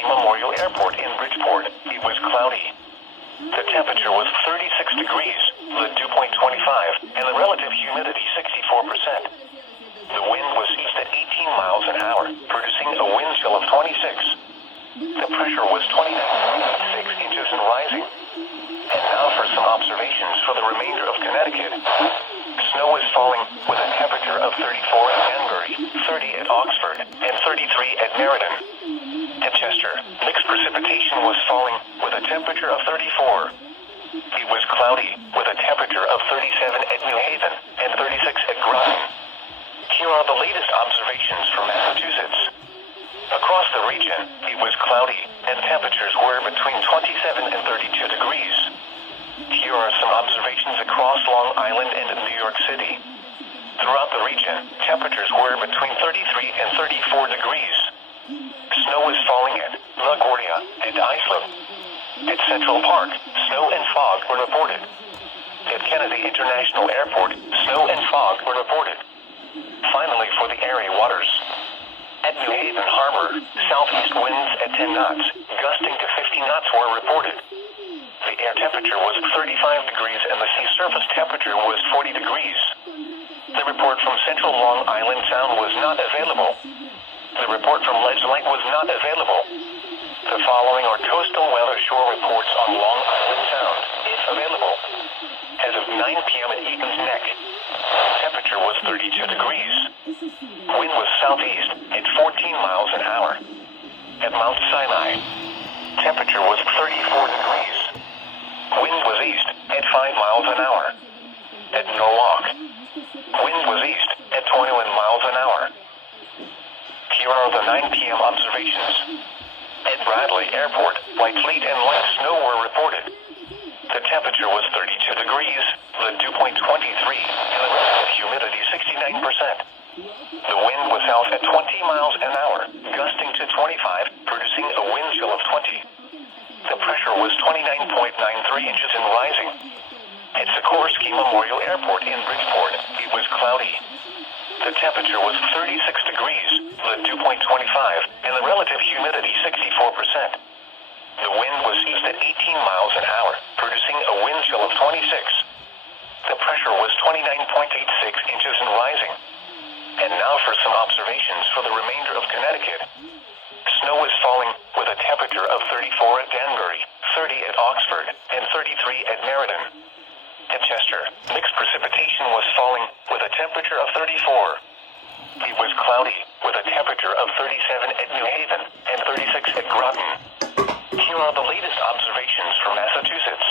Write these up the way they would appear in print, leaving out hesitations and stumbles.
Sikorsky Memorial Airport in Bridgeport. It was cloudy. The temperature was 36 degrees, the dew point 25, and the relative humidity 64%. The wind was east at 18 miles an hour, producing a wind chill of 26. The pressure was 29.6 inches and rising. And now for some observations for the remainder of Connecticut. Snow is falling with a temperature of 34 at Danbury, 30 at Oxford, and 33 at Meriden. At Chester, mixed precipitation was falling with a temperature of 34. It was cloudy with a temperature of 37 at New Haven and 36 at Groton. Here are the latest observations from Massachusetts. Across the region, it was cloudy and temperatures were between 27 and 32 degrees. Here are some observations across Long Island and New York City. Throughout the region, temperatures were between 33 and 34 degrees. Snow is falling at LaGuardia and Islip. At Central Park, snow and fog were reported. At Kennedy International Airport, snow and fog were reported. Finally, for the area waters. At New Haven Harbor, southeast winds at 10 knots, gusting to 50 knots were reported. The air temperature was 35 degrees and the sea surface temperature was 40 degrees. The report from Central Long Island Sound was not available. The report from Ledge Lake was not available. The following are coastal weather shore reports on Long Island Sound, if available. As of 9 p.m. at Egan's Neck, temperature was 32 degrees. Wind was southeast at 14 miles an hour. At Mount Sinai, temperature was 34 degrees. Wind was east at 5 miles an hour. At NOAA, wind was east at 21 miles an hour. Here are the 9 p.m. observations. At Bradley Airport, light sleet and light snow were reported. The temperature was 32 degrees, the dew point 23, and the relative humidity 69%. The wind was south at 20 miles an hour, gusting to 25, producing a wind chill of 20. The pressure was 29.93 inches and rising. At Sikorsky Memorial Airport in Bridgeport, it was cloudy. The temperature was 36 degrees, the dew point 25, and the relative humidity 64%. The wind was east at 18 miles an hour, producing a wind chill of 26. The pressure was 29.86 inches and rising. And now for some observations for the remainder of Connecticut. Snow is falling with a temperature of 34 at Danbury, 30 at Oxford, and 33 at Meriden. At Chester, mixed precipitation was falling with a temperature of 34. It was cloudy with a temperature of 37 at New Haven and 36 at Groton. Here are the latest observations from Massachusetts.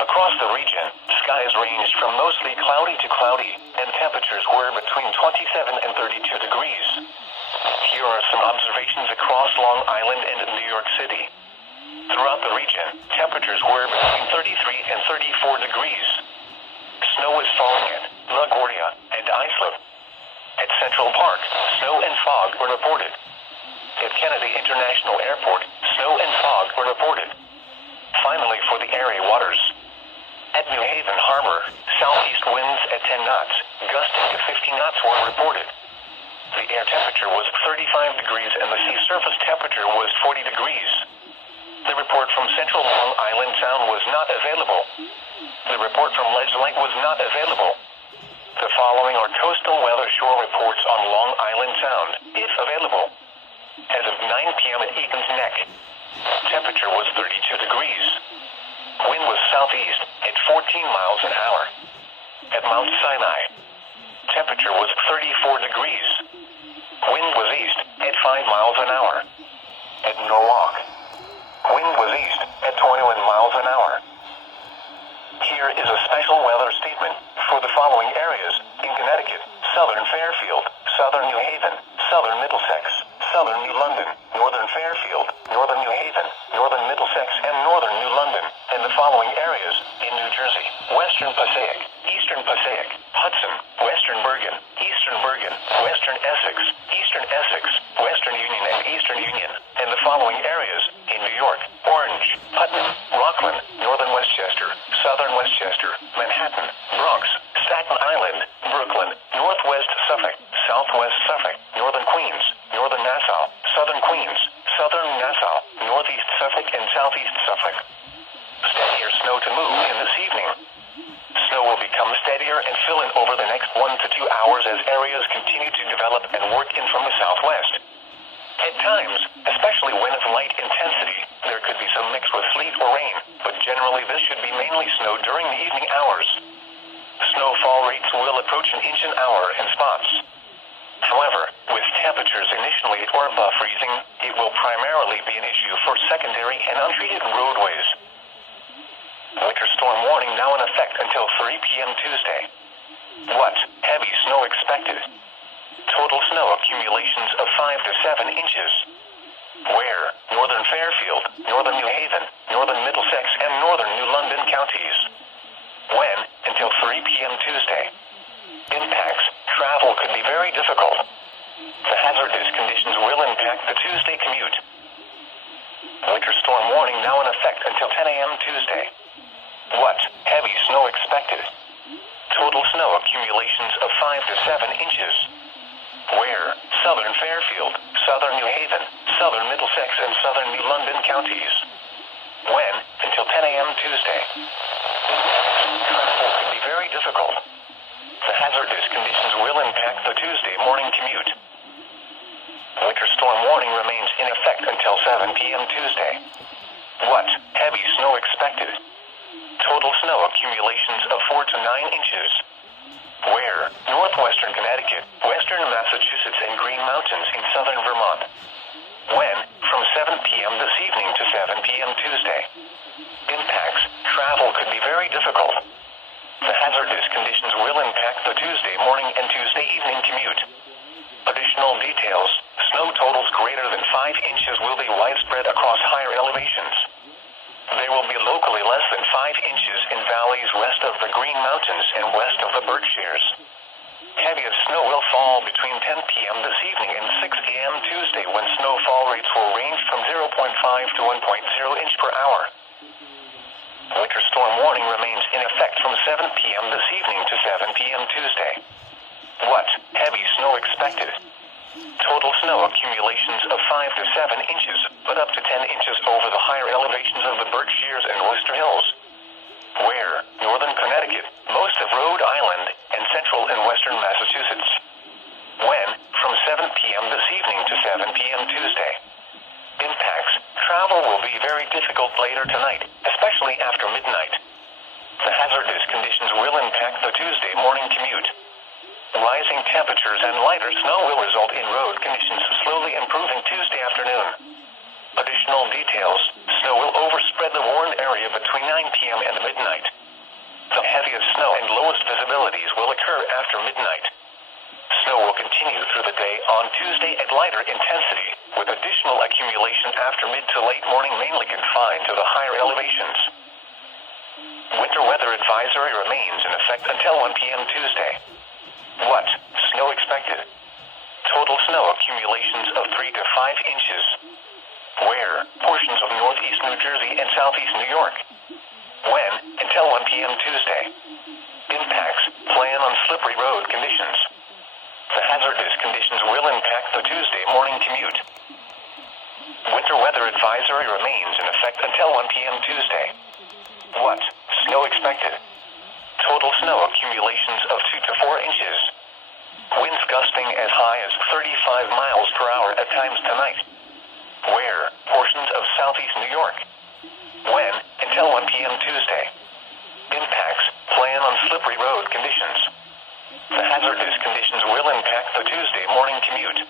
Across the region, skies ranged from mostly cloudy to cloudy, and temperatures were between 27 and 32 degrees. Here are some observations across Long Island and New York City. Throughout the region, temperatures were between 33 and 34 degrees. Snow is falling at LaGuardia and Islip. At Central Park, snow and fog were reported. At Kennedy International Airport, snow and fog were reported. Finally, for the area waters. At New Haven Harbor, southeast winds at 10 knots, gusting to 50 knots were reported. The air temperature was 35 degrees and the sea surface temperature was 40 degrees. The report from Central Long Island Sound was not available. The report from Ledge Lake was not available. The following are coastal weather shore reports on Long Island Sound, if available. As of 9 p.m. at Egan's Neck, temperature was 32 degrees. Wind was southeast at 14 miles an hour. At Mount Sinai, temperature was 34 degrees. Wind was east at 5 miles an hour. At NOAA, wind was east at 21 miles an hour. Here is a special weather statement for the following areas in Connecticut: Southern Fairfield, Southern New Haven, Southern Middlesex, Southern New London, Northern Fairfield, Northern New Haven, Northern Middlesex, and Northern New London, and the following areas in New Jersey: Western Passaic, Eastern Passaic, Hudson, Western Bergen, Eastern Bergen, Western Essex, Eastern Essex, Western Union, and Eastern Union, and the following areas in New York: Orange, Putnam, Rockland, Northern Westchester, Southern Westchester, Manhattan, Bronx, Staten Island, Brooklyn, Northwest Suffolk, Southwest Suffolk, Northern Queens, Northern Nassau, Southern Queens, southern Nassau, northeast Suffolk, and southeast Suffolk. Steadier snow to move in this evening. Snow will become steadier and fill in over the next 1 to 2 hours as areas continue to develop and work in from the southwest. At times, especially when of light intensity, there could be some mixed with sleet or rain, but generally this should be mainly snow during the evening hours. Snowfall rates will approach an inch an hour in spots. However, with temperatures initially or above freezing, it will primarily be an issue for secondary and untreated roadways. Winter storm warning now in effect until 3 p.m. Tuesday. What? Heavy snow expected. Total snow accumulations of 5 to 7 inches. Where? Northern Fairfield, northern New Haven, northern Middlesex, and northern New London counties. When? Until 3 p.m. Tuesday. Impacts. Travel could be very difficult. The hazardous conditions will impact the Tuesday commute. Winter storm warning now in effect until 10 a.m. Tuesday. What? Heavy snow expected. Total snow accumulations of 5 to 7 inches. Where? Southern Fairfield, southern New Haven, southern Middlesex, and southern New London counties. When? Until 10 a.m. Tuesday. Travel could be very difficult. The hazardous conditions will impact the Tuesday morning commute. Winter storm warning remains in effect until 7 p.m. Tuesday. What? Heavy snow expected. Total snow accumulations of 4 to 9 inches. Where? Northwestern Connecticut, western Massachusetts, and Green Mountains in southern Vermont. When? From 7 p.m. this evening to 7 p.m. Tuesday. Impacts. Travel could be very difficult. The hazardous conditions will impact the Tuesday morning and Tuesday evening commute. Additional details. Snow totals greater than 5 inches will be widespread across higher elevations. There will be locally less than 5 inches in valleys west of the Green Mountains and west of the Berkshires. Heaviest snow will fall between 10 p.m. this evening and 6 a.m. Tuesday, when snowfall rates will range from 0.5 to 1.0 inch per hour. Winter storm warning remains in effect from 7 p.m. this evening to 7 p.m. Tuesday. What? Heavy snow expected. Total snow accumulations of 5 to 7 inches, but up to 10 inches over the higher elevations of the Berkshires and Worcester Hills. Where? Northern Connecticut, most of Rhode Island, and central and western Massachusetts. When? From 7 p.m. this evening to 7 p.m. Tuesday. Impacts. Travel will be very difficult later tonight, especially after midnight. The hazardous conditions will impact the Tuesday morning commute. Rising temperatures and lighter snow will result in road conditions slowly improving Tuesday afternoon. Additional details. Snow will overspread the warned area between 9 p.m. and midnight. The heaviest snow and lowest visibilities will occur after midnight. Snow will continue through the day on Tuesday at lighter intensity, with additional accumulation after mid to late morning, mainly confined to the higher elevations. Winter weather advisory remains in effect until 1 p.m. Tuesday. What? Snow expected. Total snow accumulations of 3 to 5 inches. Where? Portions of northeast New Jersey and southeast New York. When? Until 1 p.m. Tuesday. Impacts. Plan on slippery road conditions. The hazardous conditions will impact the Tuesday morning commute. Winter weather advisory remains in effect until 1 p.m. Tuesday. What? Snow expected. Total snow accumulations of 2 to 4 inches. Winds gusting as high as 35 miles per hour at times tonight. Where? Portions of southeast New York. When? Until 1 p.m. Tuesday. Impacts. Plan on slippery road conditions. The hazardous conditions will impact the Tuesday morning commute.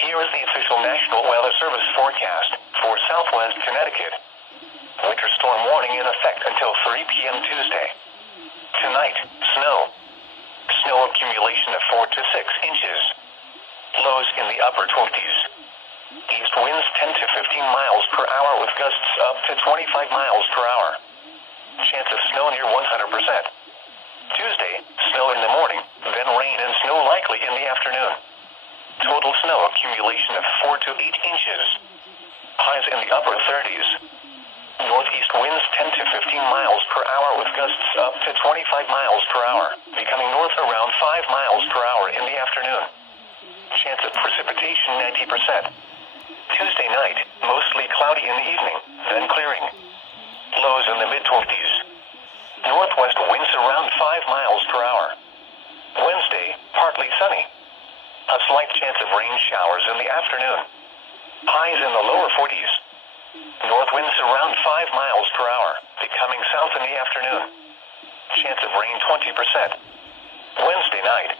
Here is the official National Weather Service forecast for southwest Connecticut. Winter storm warning in effect until 3 p.m. Tuesday. Tonight, snow. Snow accumulation of 4 to 6 inches. Lows in the upper 20s. East winds 10 to 15 miles per hour with gusts up to 25 miles per hour. Chance of snow near 100%. Tuesday, snow in the morning, then rain and snow likely in the afternoon. Total snow accumulation of 4 to 8 inches. Highs in the upper 30s. Northeast winds 10 to 15 miles per hour with gusts up to 25 miles per hour, becoming north around 5 miles per hour in the afternoon. Chance of precipitation 90%. cloudy in the evening, then clearing. Lows in the mid-20s. Northwest winds around 5 miles per hour. Wednesday, partly sunny. A slight chance of rain showers in the afternoon. Highs in the lower 40s. North winds around 5 miles per hour, becoming south in the afternoon. Chance of rain 20%. Wednesday night.